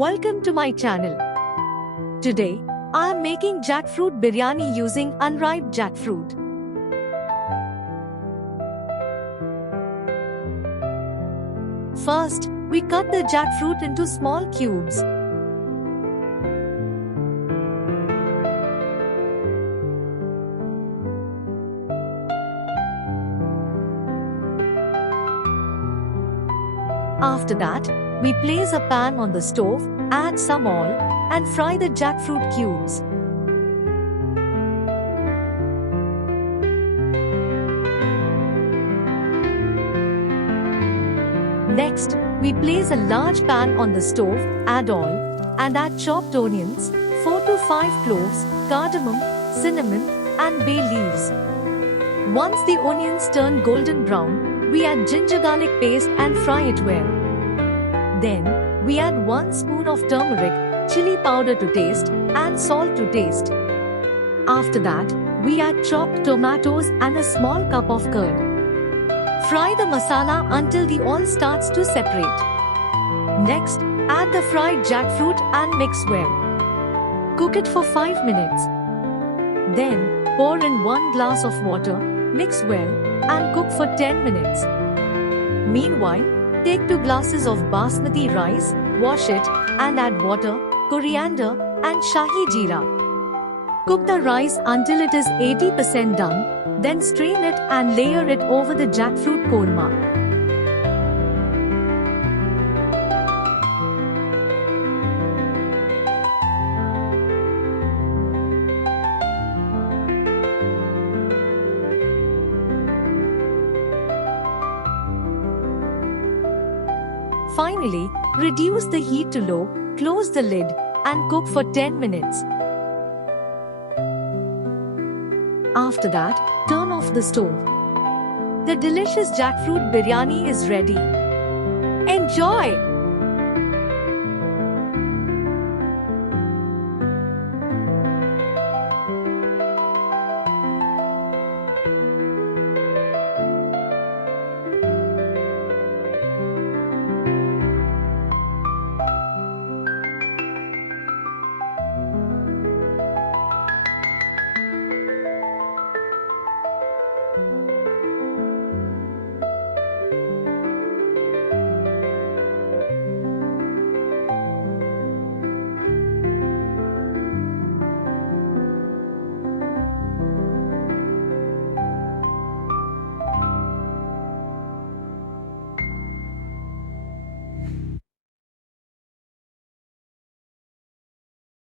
Welcome to my channel. Today, I am making jackfruit biryani using unripe jackfruit. First, we cut the jackfruit into small cubes. After that, we place a pan on the stove, add some oil, and fry the jackfruit cubes. Next, we place a large pan on the stove, add oil, and add chopped onions, 4 to 5 cloves, cardamom, cinnamon, and bay leaves. Once the onions turn golden brown, we add ginger garlic paste and fry it well. Then, we add 1 spoon of turmeric, chili powder to taste, and salt to taste. After that, we add chopped tomatoes and a small cup of curd. Fry the masala until the oil starts to separate. Next, add the fried jackfruit and mix well. Cook it for 5 minutes. Then, pour in 1 glass of water, mix well, and cook for 10 minutes. Meanwhile, take 2 glasses of basmati rice, wash it, and add water, coriander, and shahi jeera. Cook the rice until it is 80% done, then strain it and layer it over the jackfruit korma. Finally, reduce the heat to low, close the lid, and cook for 10 minutes. After that, turn off the stove. The delicious jackfruit biryani is ready. Enjoy!